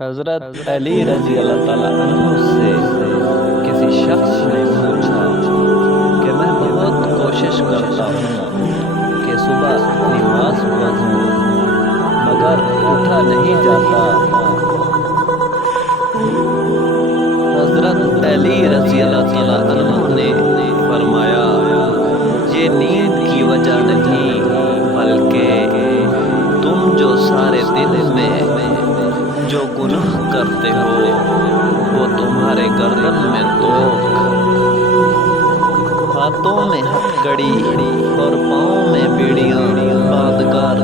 हज़रत अली रज़ी अल्लाह ताला अन्हु से किसी शख्स ने पूछा कि मैं बहुत कोशिश करता हूँ कि सुबह नमाज पढ़ूं मगर उठा नहीं जाता। हज़रत अली रज़ी अल्लाह ताला अन्हु ने फरमाया, ये नींद की वजह नहीं बल्कि तुम जो सारे दिन में जो गुनाह करते हो वो तुम्हारे गर्दन में तोक, हाथों में हथकड़ी और पाँव में बीड़ियां बांधकर